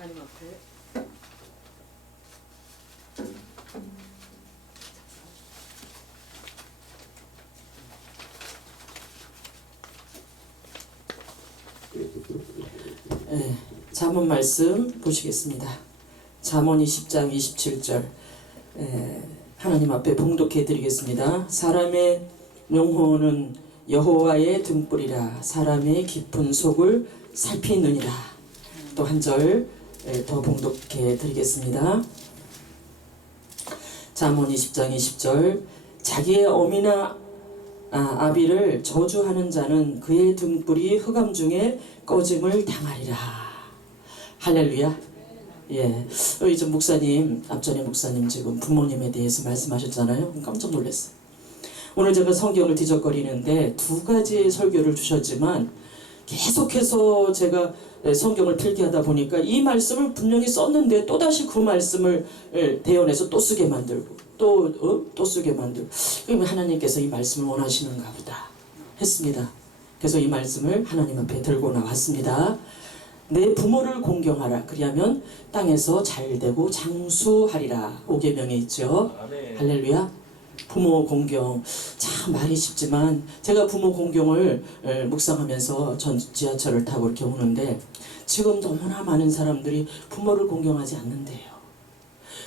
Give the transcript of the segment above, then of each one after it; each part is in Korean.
하나님 앞에 잠언 말씀 보시겠습니다. 잠언 20장 27절 하나님 앞에 봉독해 드리겠습니다. 사람의 영혼은 여호와의 등불이라 사람의 깊은 속을 살피느니라. 또 한 절 더 봉독해 드리겠습니다. 잠언 20장 20절 자기의 어미나 아비를 저주하는 자는 그의 등불이 흑암 중에 꺼짐을 당하리라. 할렐루야. 예, 이제 목사님, 앞전에 목사님 지금 부모님에 대해서 말씀하셨잖아요. 깜짝 놀랐어요. 오늘 제가 성경을 뒤적거리는데 두 가지의 설교를 주셨지만 계속해서 제가 성경을 필기하다 보니까 이 말씀을 분명히 썼는데 또다시 그 말씀을 대연해서 또 쓰게 만들고 또 쓰게 만들고, 그러면 하나님께서 이 말씀을 원하시는가 보다 했습니다. 그래서 이 말씀을 하나님 앞에 들고 나왔습니다. 내 부모를 공경하라. 그리하면 땅에서 잘되고 장수하리라. 5계명에 있죠. 아멘. 할렐루야. 부모 공경 참 말이 쉽지만 제가 부모 공경을 묵상하면서 전 지하철을 타고 이렇게 오는데 지금 너무나 많은 사람들이 부모를 공경하지 않는데요.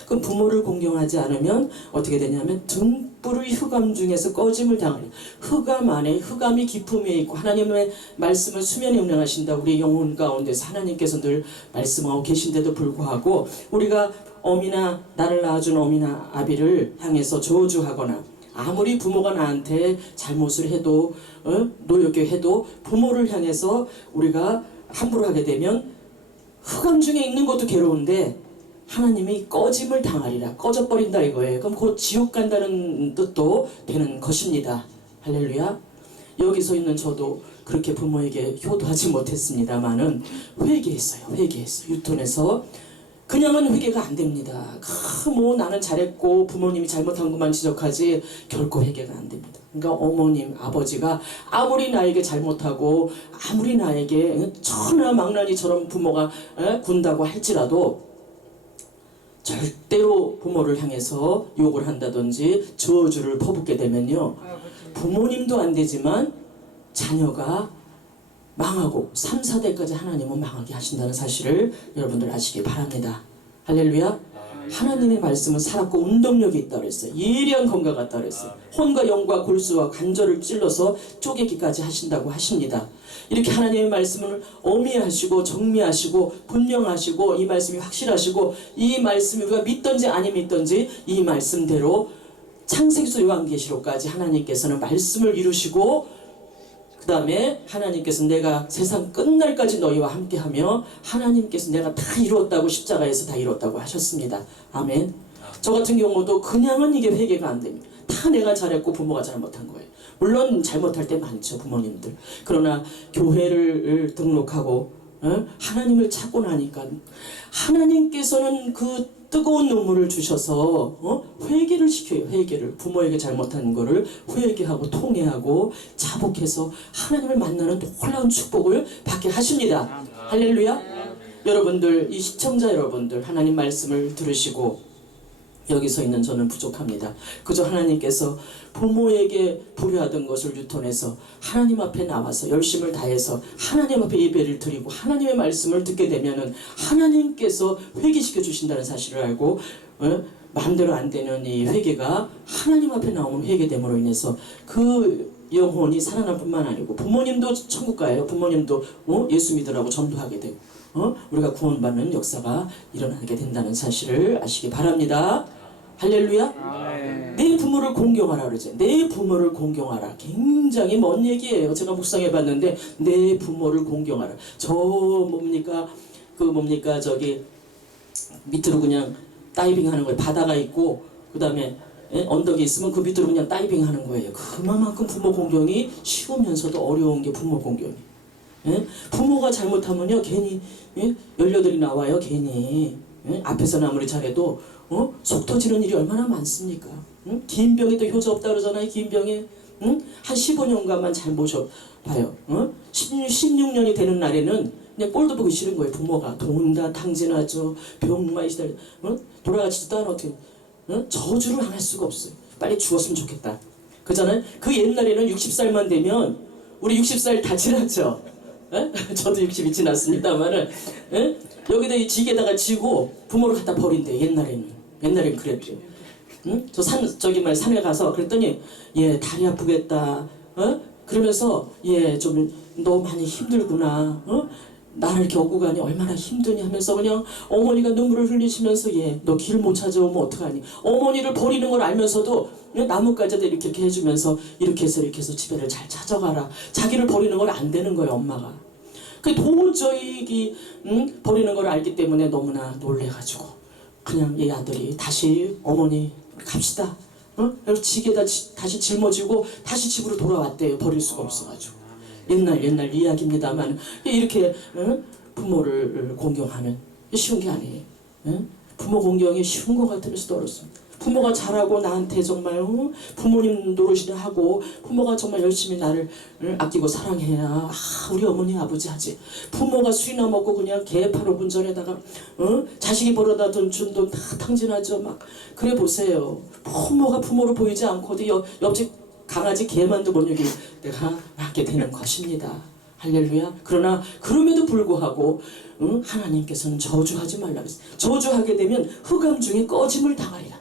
그럼 부모를 공경하지 않으면 어떻게 되냐면 등불의 흑암 중에서 꺼짐을 당하리. 흑암 안에 흑암이 깊음 위에 있고 하나님의 말씀을 수면에 운행하신다. 우리 영혼 가운데서 하나님께서 늘 말씀하고 계신데도 불구하고 우리가 어미나 나를 낳아준 어미나 아비를 향해서 저주하거나 아무리 부모가 나한테 잘못을 해도 노엽게 해도 부모를 향해서 우리가 함부로 하게 되면 흑암 중에 있는 것도 괴로운데 하나님이 꺼짐을 당하리라. 꺼져버린다 이거예요. 그럼 곧 지옥 간다는 뜻도 되는 것입니다. 할렐루야. 여기서 있는 저도 그렇게 부모에게 효도하지 못했습니다만은 회개했어요. 유턴해서 그냥은 회개가 안 됩니다. 뭐 나는 잘했고 부모님이 잘못한 것만 지적하지 결코 회개가 안 됩니다. 그러니까 어머님, 아버지가 아무리 나에게 잘못하고 아무리 나에게 천하망나니처럼 부모가 군다고 할지라도 절대로 부모를 향해서 욕을 한다든지 저주를 퍼붓게 되면요, 부모님도 안 되지만 자녀가 망하고 3, 4대까지 하나님은 망하게 하신다는 사실을 여러분들 아시기 바랍니다. 할렐루야. 하나님의 말씀은 살았고 운동력이 있다고 그랬어요. 예리한 검과 같다고 그랬어요. 혼과 영과 골수와 관절을 찔러서 쪼개기까지 하신다고 하십니다. 이렇게 하나님의 말씀을 어미하시고 정미하시고 분명하시고 이 말씀이 확실하시고 이 말씀이 우리가 믿든지 아니 믿든지 이 말씀대로 창세기서 요한계시록까지 하나님께서는 말씀을 이루시고 그 다음에 하나님께서 내가 세상 끝날까지 너희와 함께하며 하나님께서 내가 다 이루었다고 십자가에서 다 이루었다고 하셨습니다. 아멘. 저 같은 경우도 그냥은 이게 회개가 안 됩니다. 다 내가 잘했고 부모가 잘못한 거예요. 물론 잘못할 때 많죠, 부모님들. 그러나 교회를 등록하고 하나님을 찾고 나니까 하나님께서는 그 뜨거운 눈물을 주셔서 회개를 시켜요. 회개를. 부모에게 잘못한 거를 회개하고 통회하고 자복해서 하나님을 만나는 놀라운 축복을 받게 하십니다. 할렐루야. 여러분들, 이 시청자 여러분들, 하나님 말씀을 들으시고 여기서 있는 저는 부족합니다. 그저 하나님께서 부모에게 불효하던 것을 유턴해서 하나님 앞에 나와서 열심을 다해서 하나님 앞에 예배를 드리고 하나님의 말씀을 듣게 되면은 하나님께서 회개시켜 주신다는 사실을 알고 마음대로 안 되는 이 회개가 하나님 앞에 나오는 회개됨으로 인해서 그 영혼이 살아날 뿐만 아니고 부모님도 천국 가요. 부모님도 예수 믿으라고 전도하게 되고 우리가 구원받는 역사가 일어나게 된다는 사실을 아시기 바랍니다. 할렐루야. 내 부모를 공경하라 그러죠. 내 부모를 공경하라. 굉장히 먼 얘기예요. 제가 묵상해 봤는데 내 부모를 공경하라. 저 뭡니까 저기 밑으로 그냥 다이빙 하는 거예요. 바다가 있고 그 다음에 언덕이 있으면 그 밑으로 그냥 다이빙 하는 거예요. 그만큼 부모 공경이 쉬우면서도 어려운 게 부모 공경이. 부모가 잘못하면요 괜히 열려들이 나와요. 괜히 앞에서는 아무리 잘해도 속 터지는 일이 얼마나 많습니까? 긴 병에도 효자 없다 그러잖아요. 긴 병에 한 15년간만 잘 모셔봐요. 16년이 되는 날에는 그냥 꼴도 보기 싫은 거예요. 부모가 돈 다 탕진하죠. 병만 시달 돌아가지도 않아 어떻게 저주를 안 할 수가 없어요. 빨리 죽었으면 좋겠다. 그잖아요. 그 옛날에는 60살만 되면 우리 60살 다 지났죠. 저도 60이 지났습니다만은 여기다 이 지게다가 지고 부모를 갖다 버린대. 옛날에는 그랬대요. 저 산에 가서 그랬더니 다리 아프겠다. 그러면서 좀 너 많이 힘들구나. 나를 이렇게 업고 가니 얼마나 힘드니 하면서 그냥 어머니가 눈물을 흘리시면서 너 길 못 찾아오면 어떡하니. 어머니를 버리는 걸 알면서도 나뭇가지도 이렇게 해주면서 이렇게 해서 집에를 잘 찾아가라. 자기를 버리는 걸 안 되는 거예요, 엄마가. 그 도저히 버리는 걸 알기 때문에 너무나 놀래가지고 그냥 얘 아들이 다시 어머니 갑시다. 그래서 지게다 다시 짊어지고 다시 집으로 돌아왔대요. 버릴 수가 없어가지고. 옛날 이야기입니다만 이렇게 부모를 공경하면 쉬운 게 아니에요. 부모 공경이 쉬운 것 같으면서도 어렵습니다. 부모가 잘하고 나한테 정말 부모님 노릇이나 하고 부모가 정말 열심히 나를 아끼고 사랑해야 우리 어머니 아버지 하지. 부모가 술이나 먹고 그냥 개파로 운전에다가 자식이 벌어다 준 돈 다 탕진하죠. 막 그래 보세요. 부모가 부모로 보이지 않고도 옆집 강아지 개만도 못 이길 내가 낳게 되는 것입니다. 할렐루야. 그러나 그럼에도 불구하고 하나님께서는 저주하지 말라 그랬어요. 저주하게 되면 흑암 중에 꺼짐을 당하리라.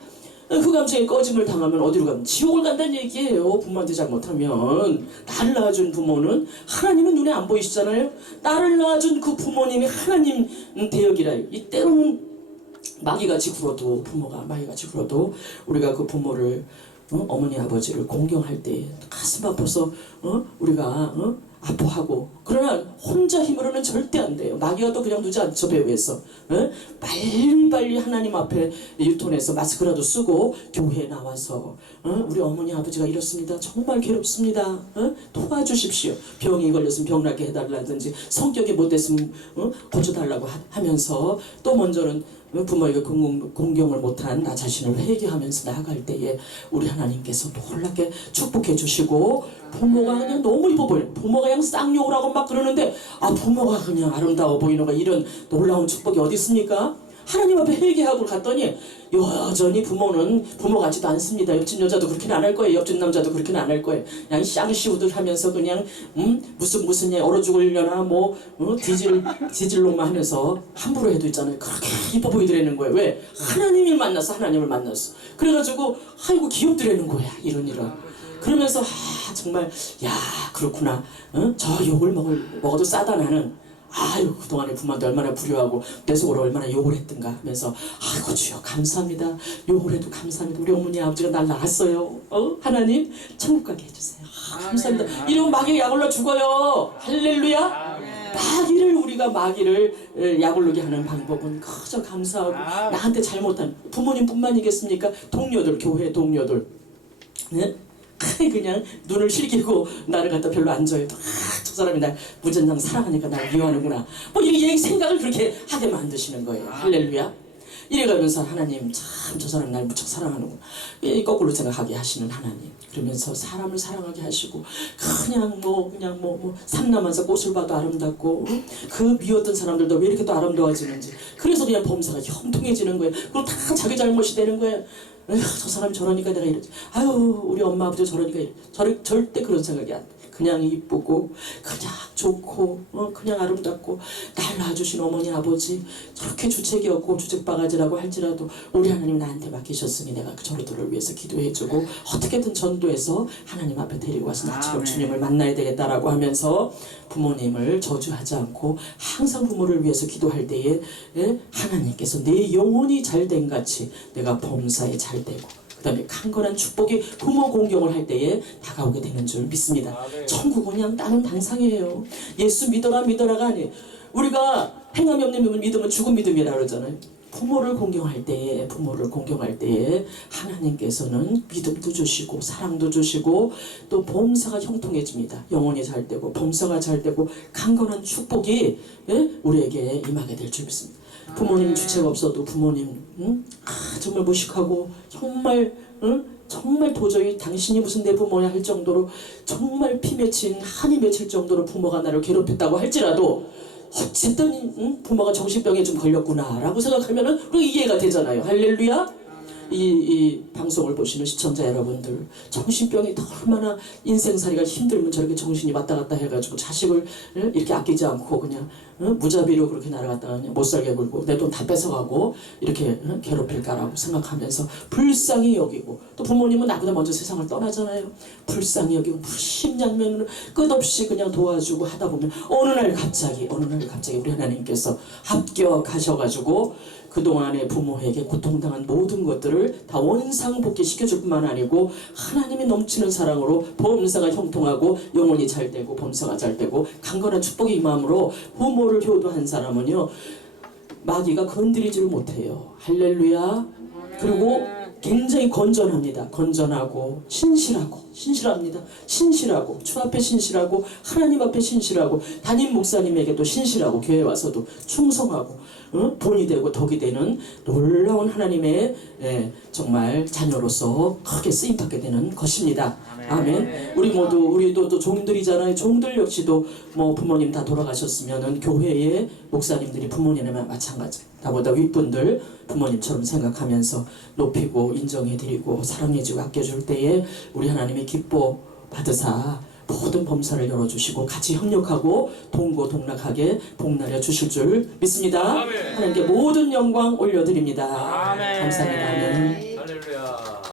흑암 중에 꺼짐을 당하면 어디로 가면 지옥을 간다는 얘기예요. 부모한테 잘못하면. 나를 낳아준 부모는 하나님은 눈에 안 보이시잖아요. 나를 낳아준 그 부모님이 하나님 대역이라. 이때로는 마귀같이 굴어도 부모가 마귀같이 굴어도 우리가 그 부모를 어머니 아버지를 공경할 때 가슴 아파서 우리가 아파하고 그러나 혼자 힘으로는 절대 안 돼요. 마귀가 또 그냥 두지 않죠. 배후에서 빨리 하나님 앞에 유턴해서 마스크라도 쓰고 교회에 나와서 우리 어머니 아버지가 이렇습니다. 정말 괴롭습니다. 도와주십시오. 병이 걸렸으면 병 낫게 해달라든지 성격이 못됐으면 고쳐달라고 하면서 또 먼저는 부모에게 공경을 못한 나 자신을 회개하면서 나아갈 때에 우리 하나님께서 놀랍게 축복해 주시고 부모가 그냥 너무 이뻐 보여요. 부모가 그냥 쌍욕을 하고 막 그러는데 부모가 그냥 아름다워 보이는 거 이런 놀라운 축복이 어디 있습니까? 하나님 앞에 회개하고 갔더니 여전히 부모는 부모 같지도 않습니다. 옆집 여자도 그렇게는 안 할 거예요. 옆집 남자도 그렇게는 안 할 거예요. 그냥 쌍시우들 하면서 그냥 무슨 얼어 죽으려나 디질롱만 하면서 함부로 해도 있잖아요. 그렇게 이뻐 보이더라는 거예요. 왜? 하나님을 만났어. 그래가지고 아이고 귀엽더라는 거야. 이런 그러면서 정말 그렇구나. 저 욕을 먹어도 싸다 나는. 그동안에 부모한테 얼마나 불효하고 내 속으로 얼마나 욕을 했던가 하면서 아이고 주여 감사합니다. 욕을 해도 감사합니다. 우리 어머니 아버지가 날 낳았어요. 하나님 천국 가게 해주세요. 감사합니다. 이러면 마귀가 약올라 죽어요. 할렐루야. 마귀를 약올르게 하는 방법은 그저 감사하고 나한테 잘못한 부모님뿐만이겠습니까? 동료들, 교회 동료들 그냥 눈을 실기고 나를 갖다 별로 안 좋아해요. 저 사람이 날 무전장 사랑하니까 날 미워하는구나. 이 생각을 그렇게 하게 만드시는 거예요. 할렐루야. 이래가면서 하나님 참 저 사람 날 무척 사랑하는구나. 거꾸로 생각하게 하시는 하나님. 그러면서 사람을 사랑하게 하시고 그냥 삼남한서 꽃을 봐도 아름답고 그 미웠던 사람들도 왜 이렇게 또 아름다워지는지. 그래서 그냥 범사가 형통해지는 거예요. 그리고 다 자기 잘못이 되는 거예요. 저 사람 저러니까 내가 이러지. 우리 엄마 아버지 저러니까 절대 그런 생각이 안 돼. 그냥 이쁘고 그냥 좋고 그냥 아름답고 날 낳아주신 어머니 아버지 저렇게 주책이 없고 주책바가지라고 할지라도 우리 하나님 나한테 맡기셨으니 내가 저들을 위해서 기도해주고 어떻게든 전도해서 하나님 앞에 데리고 와서 나처럼 주님을 만나야 되겠다라고 하면서 부모님을 저주하지 않고 항상 부모를 위해서 기도할 때에 하나님께서 내 영혼이 잘된 같이 내가 범사에 잘되고 그 다음에 강건한 축복이 부모 공경을 할 때에 다가오게 되는 줄 믿습니다. 천국은 그냥 다른 당상이에요. 예수 믿어라가 아니에요. 우리가 행함이 없는 믿음은 죽은 믿음이라고 그러잖아요. 부모를 공경할 때에 하나님께서는 믿음도 주시고 사랑도 주시고 또 범사가 형통해집니다. 영혼이 잘되고 범사가 잘되고 강건한 축복이 우리에게 임하게 될 줄 믿습니다. 부모님 주책 없어도 부모님 정말 무식하고 정말 도저히 당신이 무슨 내 부모야 할 정도로 정말 피 맺힌 한이 맺힐 정도로 부모가 나를 괴롭혔다고 할지라도 어쨌든 부모가 정신병에 좀 걸렸구나라고 생각하면은 우리가 이해가 되잖아요. 할렐루야. 이 방송을 보시는 시청자 여러분들, 정신병이 얼마나 인생살이가 힘들면 저렇게 정신이 왔다 갔다 해가지고 자식을 이렇게 아끼지 않고 그냥 무자비로 그렇게 날아갔다가 그냥 못 살게 굴고 내 돈 다 뺏어가고 이렇게 괴롭힐까라고 생각하면서 불쌍히 여기고, 또 부모님은 나보다 먼저 세상을 떠나잖아요. 불쌍히 여기고 무심양면으로 끝없이 그냥 도와주고 하다 보면 어느 날 갑자기 우리 하나님께서 합격하셔가지고 그동안의 부모에게 고통당한 모든 것들을 다 원상복귀 시켜줄 뿐만 아니고 하나님의 넘치는 사랑으로 범사가 형통하고 영혼이 잘 되고 범사가 잘 되고 강건한 축복의 마음으로 부모를 효도한 사람은요, 마귀가 건드리지를 못해요. 할렐루야. 그리고 굉장히 건전합니다. 건전하고 신실합니다. 신실하고 주 앞에 신실하고 하나님 앞에 신실하고 담임 목사님에게도 신실하고 교회 와서도 충성하고 본이 되고 덕이 되는 놀라운 하나님의 정말 자녀로서 크게 쓰임받게 되는 것입니다. 아멘. 우리도 또 종들이잖아요. 종들 역시도 뭐 부모님 다 돌아가셨으면은 교회의 목사님들이 부모님이나 마찬가지. 나보다 윗분들 부모님처럼 생각하면서 높이고 인정해드리고 사랑해주고 아껴줄 때에 우리 하나님이 기뻐 받으사 모든 범사를 열어주시고 같이 협력하고 동고동락하게 복날려 주실 줄 믿습니다. 아멘. 하나님께 모든 영광 올려드립니다. 아멘. 감사합니다. 아멘. 할렐루야.